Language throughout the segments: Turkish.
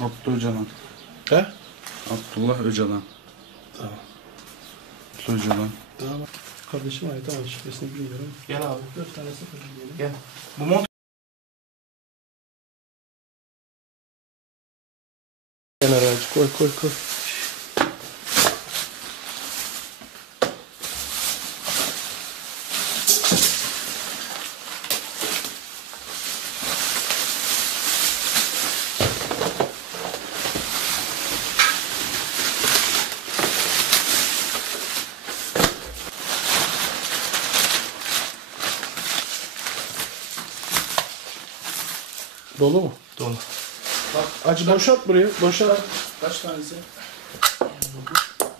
Abdullah Öcalan. He? Abdullah Öcalan. Tamam. Abdullah Öcalan. Tamam. Kardeşim ait ama şifresini bilmiyorum. Gel abi. 4 tane sıfır diyelim. Gel. Bu mont Kenar ağacı koy koy koy. Dolu mu? dolu. Bak acı boşalt buraya. Boşalt. Kaç tanesi?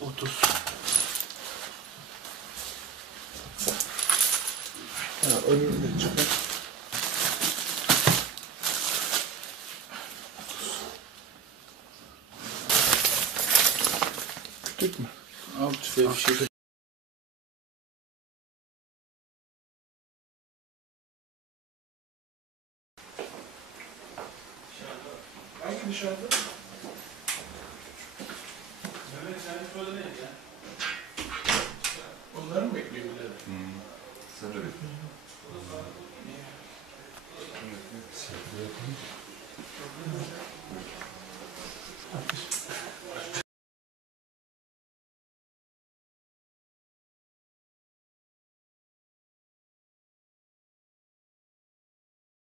30. Ha, öbürünü de çıkar. Küçük mü? Al tüfeği fişek. Hangi dışarıda?